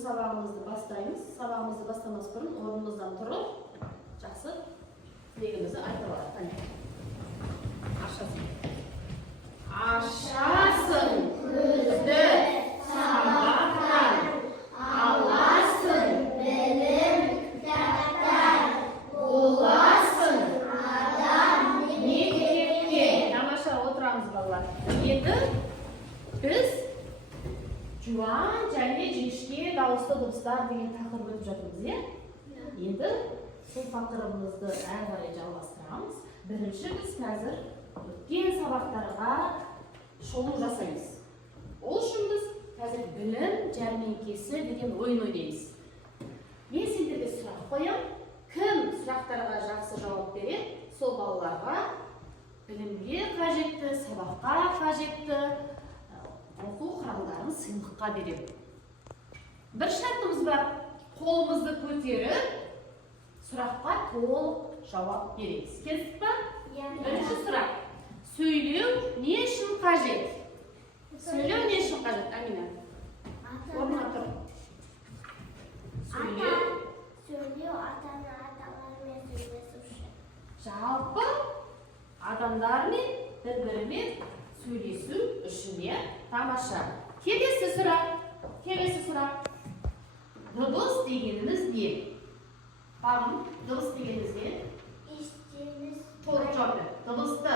сабағымызды бастаймыз. Сабағымызды бастамас бұрын орнымыздан тұрып, жақсы тілегімізді айтып алайық. Ашасың. Ашасың көзді сабақтан, аласың білім кітаптан, боласың адам мектепте. Тамаша, отырамыз балалар. Енді біз жуан және жіңішке дауысты дыбыстар деген тақырып өтіп жатырмыз, иә? Енді сол тақырыбымызды әрі қарай жалғастырамыз. Бірінші біз қазір өткен сабақтарға шолу жасаймыз. Ол үшін біз қазір білім жәрмеңкесі деген ойын ойнаймыз. Мен сендерге сұрақ қоямын. Кім сұрақтарға жақсы жауап береді, сол балаларға білімге қажетті, сабаққа қажетті оқу құралдарын сыйлыққа беремін. Бір шартымыз бар. Қолымызды көтеріп, сұраққа толық жауап береміз. Келістік па? Бірінші сұрақ. Сөйлеу не үшін қажет? Сөйлеу не үшін қажет, Амина? Орнына тұр. Сөйлеу ата-аналармен сөйлесуші. Жалпы адамдармен бір-бірімен сөйлесу үшін, иә? Тамаша. Келесі сұрақ. Дыбыс дегеніміз не? Бағым, дыбыс дегеніміз не? Естеміз. Толық жауап бер. Дыбысты.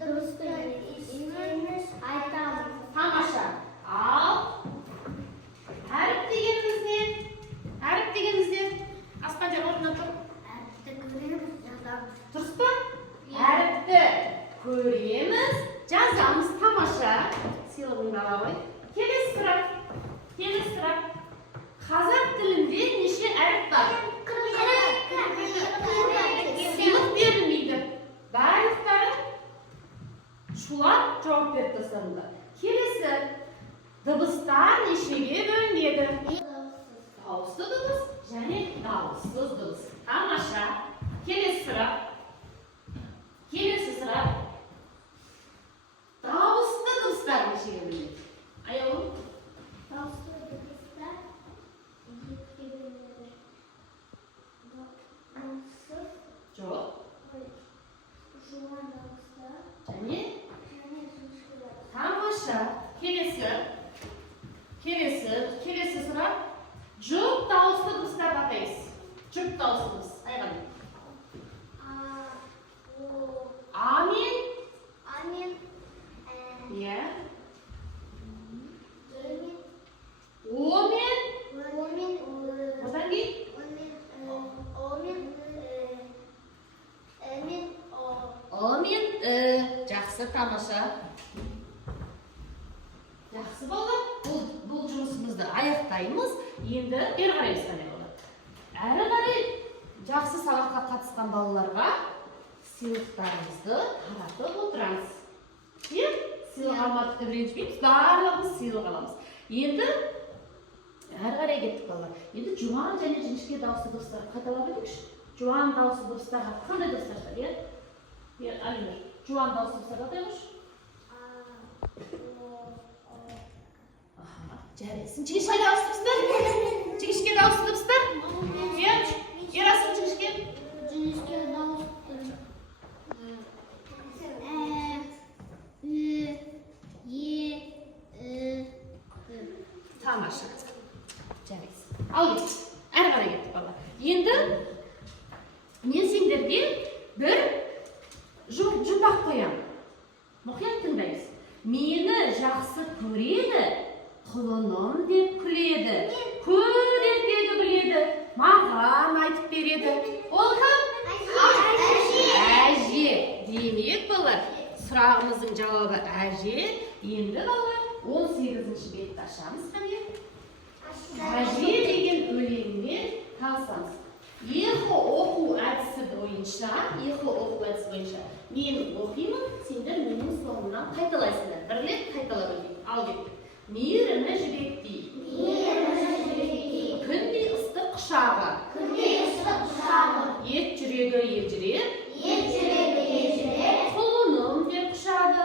Дыбысты естеміз, айтамыз. Тамаша. Ал әріп дегеніміз не? Әріп дегеніміз не? Аспанжан орнына тұр. Әріпті көреміз, жазамыз. Дұрыс па? Әріпті көреміз, жазамыз. Тамаша. Сыйлығыңды ала ғой. Келесі сұрақ. Қазақ тілінде неше әріп бар? Сыйлық берілмейді. Барлықтары шулап жауап беріп тастадыңдар. Келесі дыбыстар нешеге бөлінеді? Дауысты дыбыс және дауыссыз дыбыс. Тамаша. Келесі сұрақ. Дауысты дыбыстар нешеге бөлінеді? Аяулым? Дауысты дыбыстар екіге бөлінеді. Дауыссыз. Жоқ. Жуан дауысты. Және? Жіңішке дауысты. Тамаша. Келесі сұрақ. Жұп дауысты дыбыстар атаймыз. Жұп дауысты дыбыс. Айғаны. Амен. Иә. Омен. Одан кейін? Омен. Жақсы, тамаша. Жақсы балалар. Бұл жұмысымызды аяқтаймыз. Енді бері қараймыз қане балалар. Әрі қарай жақсы сабаққа қатысқан балаларға сыйлықтарымызды таратып отырамыз. Сыйлық алмадық деп ренжімейміз, барлығымыз сыйлық аламыз. Енді әрі қарай кеттік балалар. Енді жуан және жіңішке дауысты дыбыстар қайталап өтейікші. Жуан дауысты дыбыстарға қандай дыбыстар бар? Алимер, жуан дауысты дыбыстар атаймыз. Жарайсың. Жіңішке дауысты дыбыстар? Жіңішке дауысты дыбыстар? Ерасың жіңішке? Жіңішке дауысты. Тамаша. Жарайсың. Ал кет. Әрі қарай кеттік балалар. Енді мен сендерге бір жұмбақ қоямын. Мұқият тыңдаймыз. Мені жақсы көреді, құлыным деп күледі. Көдерпегі біледі, маған айтып береді. Ол кім? Әже. Демек балалар, сұрағымыздың жауабы әже. Енді балалар 18-ші бетті ашамыз. Әже деген өлеңмен танысамыз. Екі оқу әдісі бойынша мен оқимын, сендер менің соңымнан қайталайсыңдар. Бірлеп қайталап өтейік. Ал кеттік. Мейірімі жібектей. Күндей ыстық құшағы. Ет жүрегі елжіреп. Құлыным деп құшады.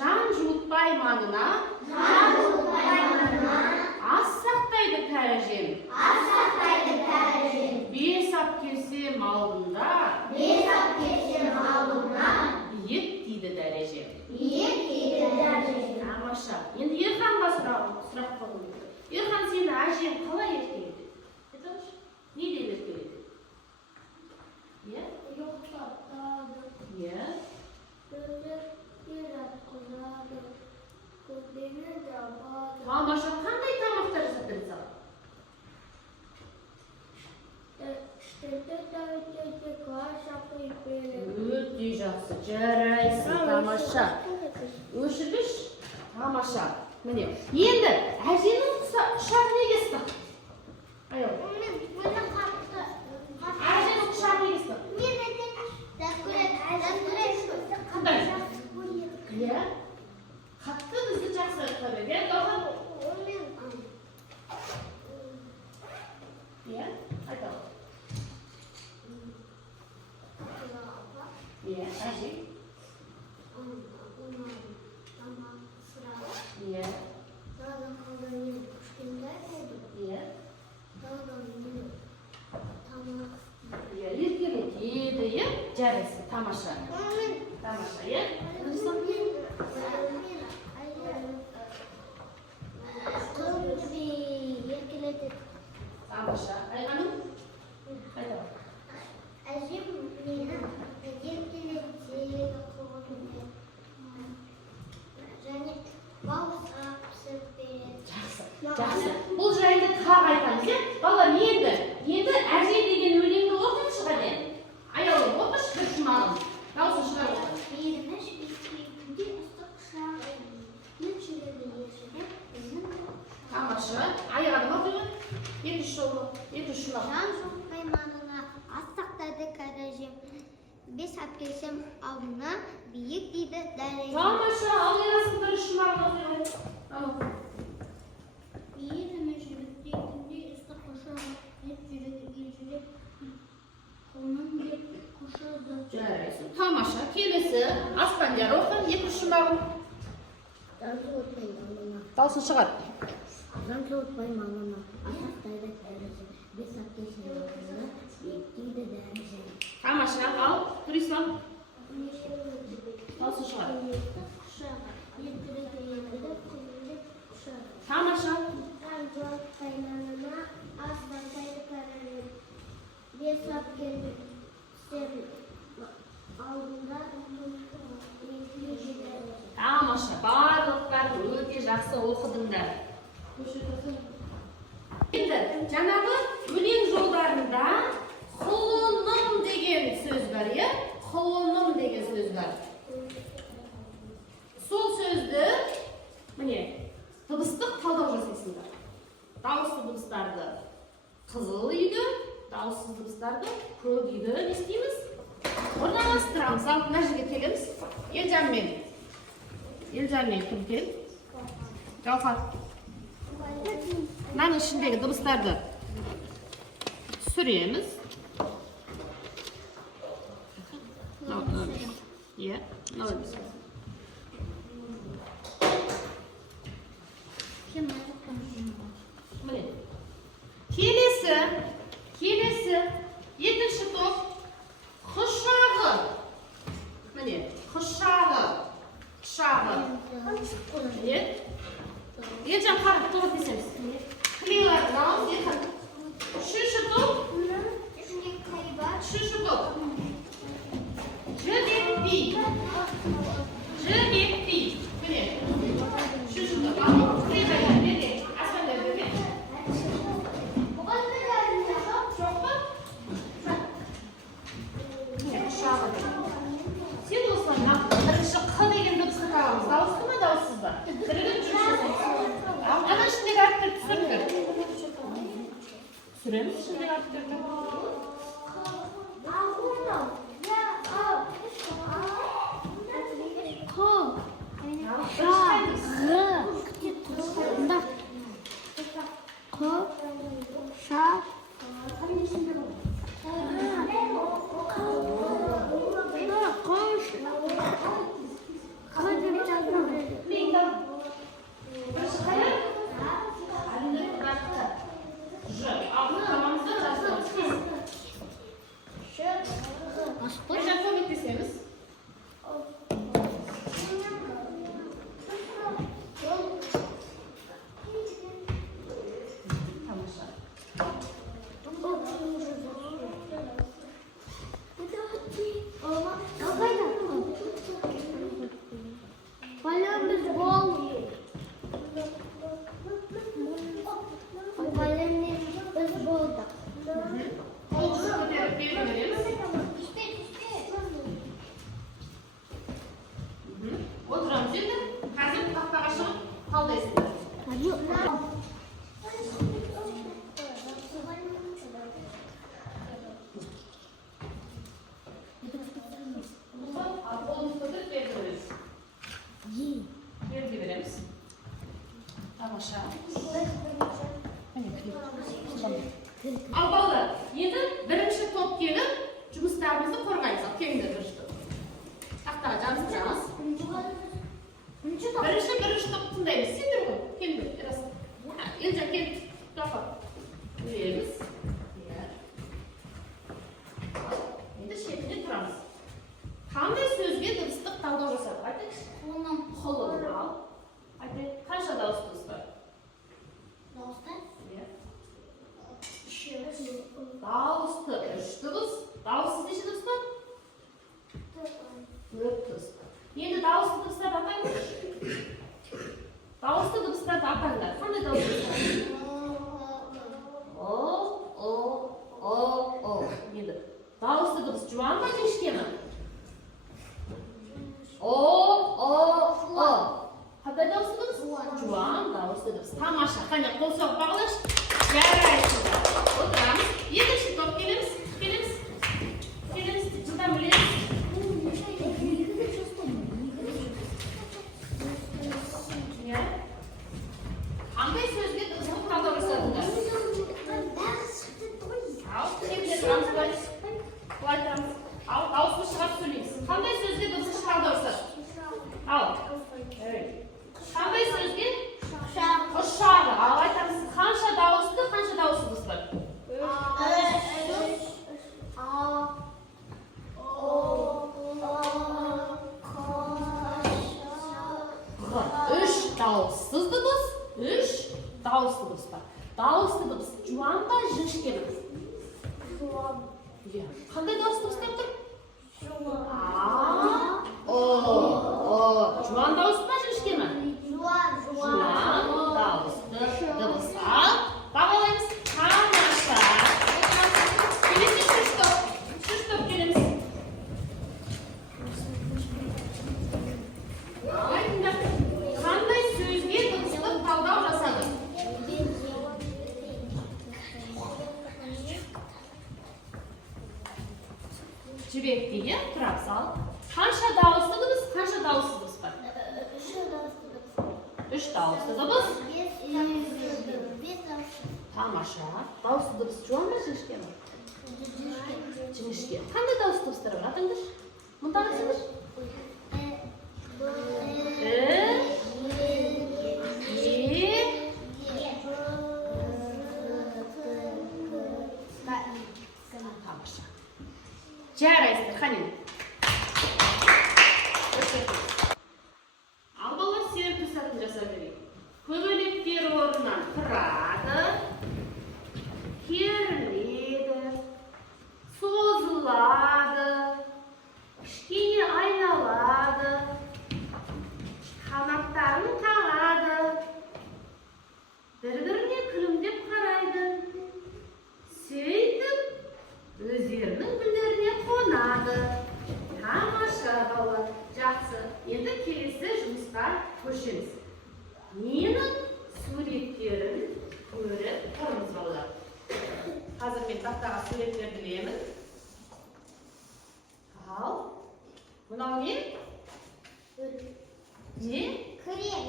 Жан жуытпай маңына. әжең қалай еркелетеді? Айтыңызшы, не деп еркелетеді? Иә? Yo'qotadi. Иә. O'zi yaratqizadi. Ko'zini jabadi. Тамаша қандай тамақтар жасап береді саған? Каша құйып береді. Өте жақсы, жарайсың, тамаша. Өшіргіш, тамаша. Міне, енді әженің құшағы неге ыстық? Аяу. Әженің құшағы неге ыстық? Қандай? Иә? Қатты бізді жақсы айтқан еді, иә? Иә? Айталық. Иә, әже. Иә. Иә. Иә, еркелетеді, иә? Жарайсың, тамаша. Тамаша, иә? Тамаша. Айғаным? Айталық. Әжем мені еркелетеді, және бал пісіріп береді. Жақсы. Бұл жайында тағы айтамыз, иә? Балалар, енді әже деген өлеңді оқыңызшы қане. Аялы, оқышы бір жұмағын. Дауысын шығарып оқы. Берміш бекейінде ыстық құшағы, ет жүреді ешіде, біздің Тамаша. Айғаным оқиғы. Екінші жолы, екінші жұмақ. жан жоқ майманына ас сақтады кәрежем. Бес әпкешем алдына биік дейді дәрежем. Тамаша, ал ерасың бірінші жұмағын оқиғы. Берміш бекейінде ыстық құшағы, ет жүреді ешіде, қолын деп құшады. Жарайсың. Тамаша. Келесі. Аспандияр оқы. Екінші жұмағын. Дауысын шығар. Жан жылытпай малына, асақтайды кәрежем. Бес әпкешем алдына биік дейді дәрежем. Тамаша. Ал. Турислам. Дауысын шығар. Тамаша. Тамаша. Барлықтарды өте жақсы оқыдыңдар. Енді жаңағы өлең жолдарында құлыным деген сөз бар, иә? Құлыным деген сөз бар. Сол сөзді, міне, дыбыстық талдау жасайсыңдар. Дауысты дыбыстарды қызыл үйді, дауыссыз дыбыстарды көк үйді не істейміз? Орналастырамыз. Ал мына жерге келеміз. Елжанмен кім кел? Жауһар. Мынаның ішіндегі дыбыстарды түсіреміз. Иә, молодец. Міне. Келесі, екінші топ құшағы. Міне, құшағы. Иә? Елжан қарып тоғыз десеміз. Клейларды аламыз, еқін. Үшінші топ. Жібекпей. Міне. Үшінші топ. Ал, клейларды берде. Аспандар берде. Жоқ па? Міне, құшағы. Сен осылай бірінші қ деген дыбысты табамыз. Дауысты ма, дауыссыз ба? Бірігіп жүріп ал ана ішіндегі әріптерді түсіріңдер. Түсіреміз ішіндегі әріптерді. Қазір тақтаға шығып талдайсыңдар. Ал қолымызды көтеріп берді береміз. Берді береміз. Тамаша. Ал балалар, енді бірінші топ келіп, жұмыстарымызды қорғаймыз. Ал келіңдер бірінші топ. Тақтаға жабыстырамыз. Бірінші топ тыңдаймыз. Сендер ғой. Келіңдер, ерасың. Елжан кел. Тоқы. Үйеміз. Енді шетінде тұрамыз. Қандай сөзге дыбыстық талдау жасадық? Айтайықшы. Құлын. Ал. Айтайық. Қанша дауыс дыбыс бар? Дауысты 3 дыбыс. Дауыссыз неше дыбыс бар? 4 дыбыс бар. Енді дауысты дыбыстарды атаңдар. Дауысты дыбыстарды атаңдар. Қандай дауыс дыбыстар? О. Енді дауысты дыбыс жуан ба жіңішке ме? О. Қандай дауысты дыбыс? Жуан дауысты дыбыс. Тамаша. Қане қол соғып бағалаш. Жарайсыздар. Отырамыз. Екінші топ келеміз. Жылдам білеміз. Қандай сөзге дыбыстық талдау жасадыңдар? Ал, кемде тұрамыз былай. Былай тұрамыз. Ал, дауысты шығарып сөйлейміз. Қандай сөзге дыбыстық талдау жасадық? Ал. Қандай сөзге? Ұшағы. Ал, айтамыз. Қанша дауысты, қанша дауысты дыбыс бар? 3 дауыссыз дыбыс, 3 дауысты дыбыс бар. Дауысты дыбыс жуан ба, жіңішке ме? Қандай дауысты дыбыстар тұр? Жуан дауысты ма, жіңішке ме? Жуан дауысты дыбыс. Ал, бағалаймыз. Тамаша. Келесі үшінші топ келеміз. Айтыңдар, қандай сөзге дыбыстық талдау жасадық? Жібек деген тұрап сал. Қанша дауысты дыбыс, қанша дауысты дыбыс бар? 3 дауысты дыбыс. Тамаша. Дауысты дыбыс жуан ба, жіңішке ме? Жіңішке. Қандай дауысты дыбыстар бар? Атыңдар. Мұнда айтыңдар. Тамаша. Жарайсыздар, қане. Ал балалар серпу сатын жасап берейік. Көбелектер орнынан тұрады, керіледі, созылады, кішкене айналады, қанаттарын қағады, бір-біріне күлімдеп қарайды. Сөйтіп, өздерінің гүлдеріне қонады. Тамаша балалар, жақсы. Енді келесі жұмысқа көшеміз. Менің суреттерін көріп тұрмыз балалар. Қазір мен тақтаға суреттерді білемін. Ал, мынау не? Не? Күрек.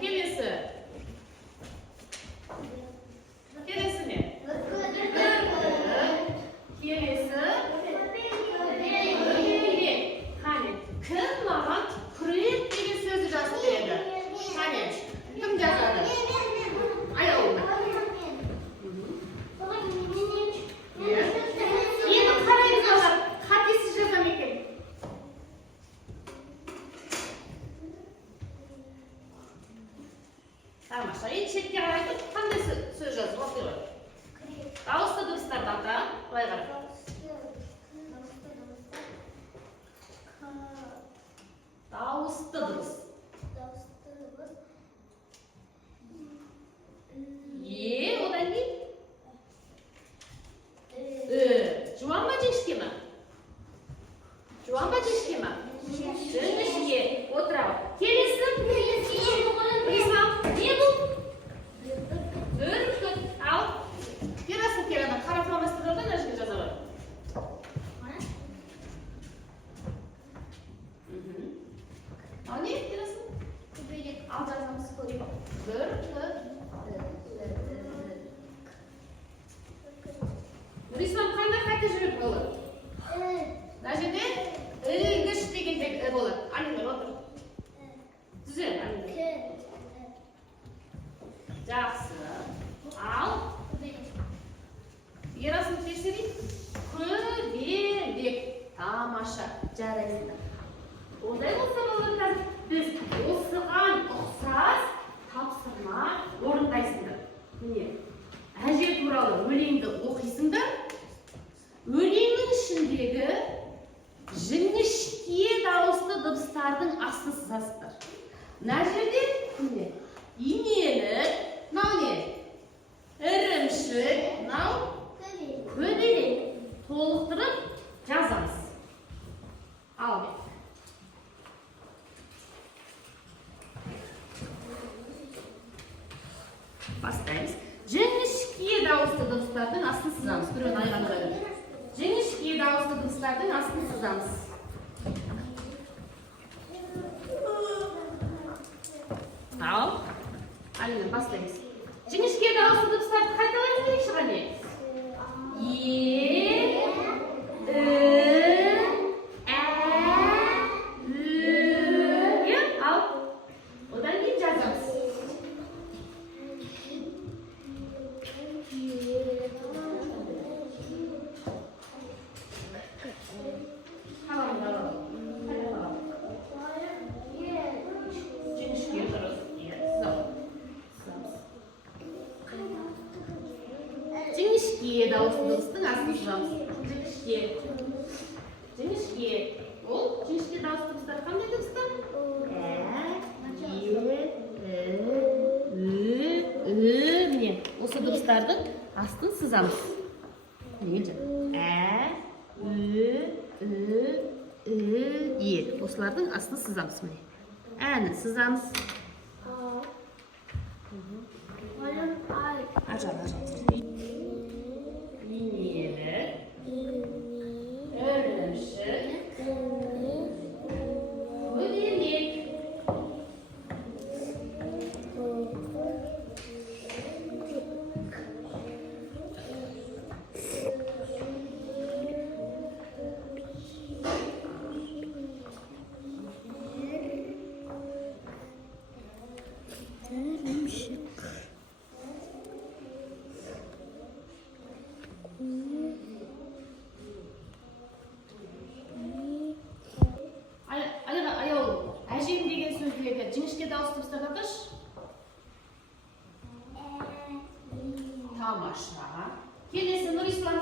Келесі. Келесі не? Келесі. Қане, кім маған күрек деген сөзді жазып береді? Қане, кім жазады? Аяуына. Енді қараймыз балалар, қатесіз жазам екен. Тамаша, енді шетке қарайтып, қандай сөз жазып оқи ғой? Дауысты дыбыстарды ата, былай қара. Дауысты дыбыс. Одан кейін? Жуан ба жіңішке ме? Жуан ба жіңішке ме? Жіңішке. Отыра. Келесі. Рисман, не бұл? Бүркіт. Ал. Берасың келеді. Қара фломастерді мына жерге жаза бар. Ал не? Берасың? Ал жазамыз көрейік. Бүркіт. Рисман қандай қайта жүріп болады? Мына жерде ілгіш дегенде болады. Анилар отыр. Түзел, Анилар. Жақсы. Ал. Ерасын тексерейік. Көбелек. Тамаша. Жарайсыңдар. Ондай болса балалар, біз осыған ұқсас тапсырма орындайсыңдар. Міне, әже туралы өлеңді оқисыңдар. Өлеңнің ішіндегі жіңішке дауысты дыбыстардың астын сызасыздар. Мына жерде міне инелік, мынау не? Ірімшік, мынау көбелек. Толықтырып жазамыз. Ал бет. Бастаймыз. Жіңішке дауысты дыбыстардың астын сызамыз. Біреуін айғандырады. Жіңішке дауысты дыбыстардың астын сызамыз. Ал. Алина, бастаймыз. Жіңішке дауысты дыбыстарды қайталаймыз керек шығане? Е, ү, ә, ү. Ал. Одан кейін жазамыз. Жіңішке дауысты дыбыстың астын сызамыз. Жіңішке. Ол жіңішке дауысты дыбыстар қандай дыбыстар? Ә, е, ү, міне. Осы дыбыстардың астын сызамыз. Ә, ү, е. Осылардың астын сызамыз. Міне. Әні сызамыз. Ажал. Инелік, ірімшік, көбелек. Әжем деген сөздегі жіңішке дауысты дыбыстарды аташы. Тамаша. Келесі Нұрислам.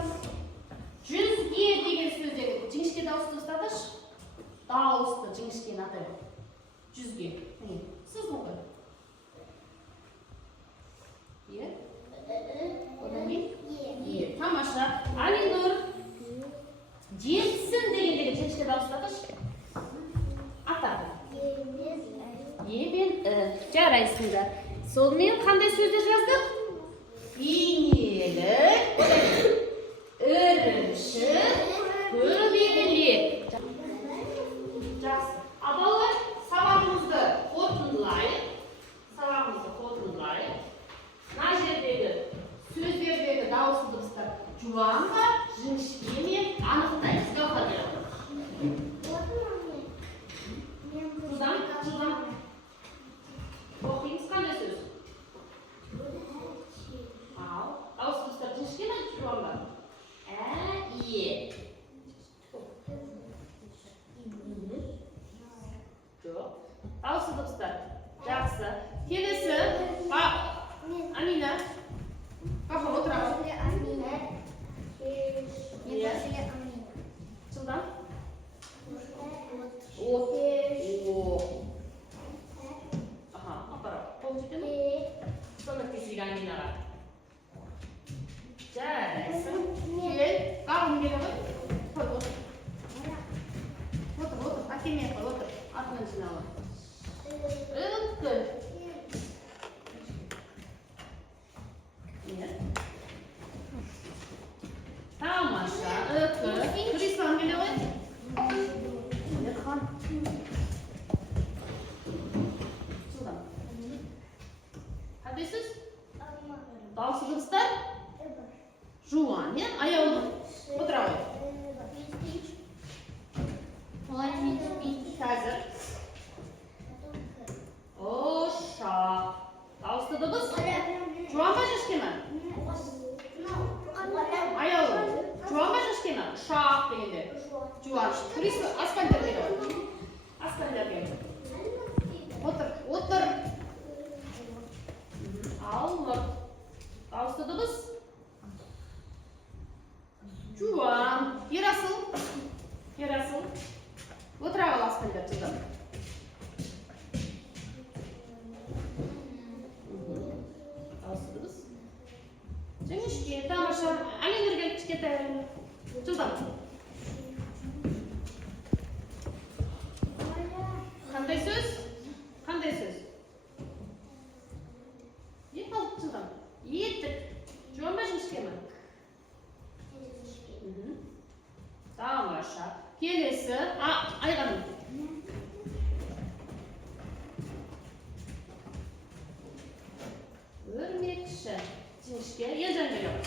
Жүзге деген сөздегі жіңішке дауысты дыбыстарды аташы. Дауысты жіңішкені атайды. Жүзге. Сіз мұғы. Одан кейін? Тамаша. Алинұр. Жетсін дегендегі жіңішке дауысты аташы. Атады. Ебен жарайсыңдар. Сонымен қандай сөздер жаздық? Инелік, ірімшік, көбелек. Жақсы. Балалар, сабағымызды қорытындылайық. Мына жердегі сөздердегі дауысты дыбыстар жуан ба, жіңішке ме анықтаймыз. Гаухар. Жылдам. Оқимыз қандай сөз? Ал. Дауысты дыбыстар жіңішке ме, жуан ба? Ә, е. Жоқ. Дауысты дыбыстар. Жақсы. Келесі. Амина. Бақы отырамыз. Жылдам. От. Апара. Қол жете ме? Көмектесейік Аминаға. Жарайсың. Кел. Бағым келе ғой. Қой, отыр. Отыр. Әкеме қой, отыр. Артынан жинала. Өткіл. Тамаша. Өткіл. Күресіған келе ғой. Хан. Судан. Қандай сөз? Дауысы дыбыстар? Жуан, е? Аяулы. Отыра ғой. Қазір. Ошақ. Дауысты дыбыс? Жуан ба жіңішке ме? Аяулы. Жуан ба жіңішке ме? Шақ дегенде. Жуан. Күресі аспандер келе ғой. Аспандер келе. Отыр. Отыр. Аллы. Дауысты дыбыс? Жуан. Ерасыл. Ерасыл. Отыра қал аспандер жылдам. Дауысты дыбыс? Жіңішке, тамаша. Әленерге кішкентай. Жылдам. Қандай сөз? Қандай сөз? Жылдам. Еттік. Жуан ба жіңішке ме? Тамаша. Келесі. Айғаным. Өрмекші. Жіңішке. Елжан келе ғой.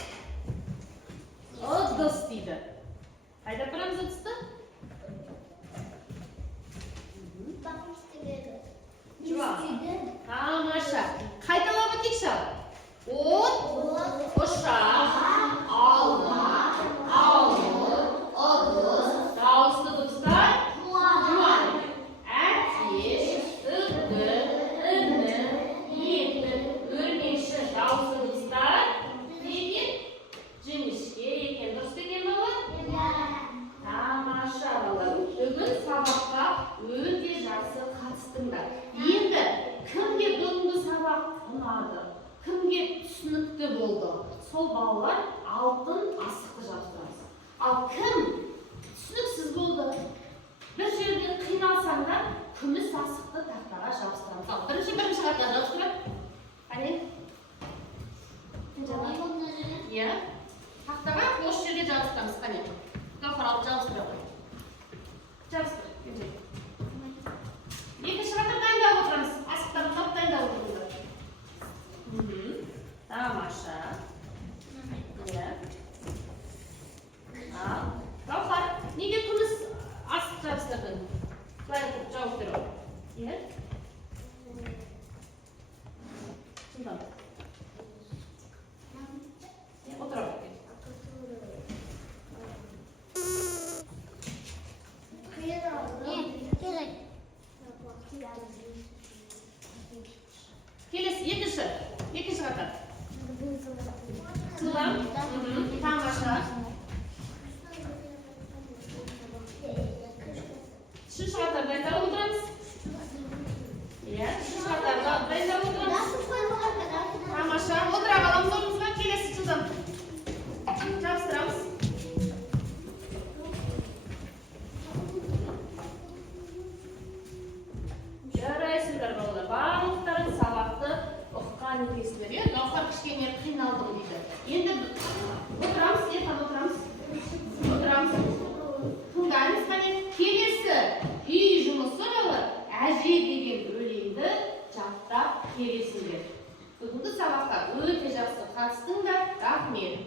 Ыдыс дейді. Қайда апарамыз ыдысты? Жуан. Тамаша. Қайталап өтейікші. От, ошақ, алма, ауыл, ыдыс, дауысты дыбыстар, жуан, әтеш, үгіл, іні, етік, өрмекші, дауысты дыбыстар, деген жіңішке екен. Дұрыс деген бе ол? Тамаша балалар. Бүгін сабаққа өте жақсы қатыстыңдар. Енді кімге бүгінгі сабақ ұнады? Кімге түсінікті болды? Сол балалар алтын асықты жабыстырамыз. Ал кім түсініксіз болды? Bir жерде қиналсаңдар, күміс асықты тақтаға жабыстырамыз. Ал бірінші қатына жабыстырып. Қане? Иә. Тақтаға осы жерге жабыстырамыз. Қане? Гафар алып жабыстырып. Жабыстыр. Екінші қатыр дайындап отырамыз. Асықтарын тап дайындап отырыңыздар. Тамаша. Гаухар, неге күміс асық жабыстырдың? Былай жауып тұр. Шындан. Отыра өткен. Келесі, екінші қатар. Сылам. Тамаша. Үшінші қатар дайындап отырамыз. Иә, үшінші қатарға дайындап отырамыз. Тамаша. Отыра қаламыз орнымызға. Келесі жылдам. Жабыстырамыз. Жарайсыздар балалар. Барлықтарың сабақты оқыған екенсіздер. Гаухар кішкене қиналдым дейді. Енді отырамыз, ертең отырамыз. Отырамыз. Тыңдаймыз. Қане келесі үй жұмысы балалар әже деген өлеңді жаттап келесіңдер. Бүгінгі сабаққа өте жақсы қатыстыңдар. Рахмет.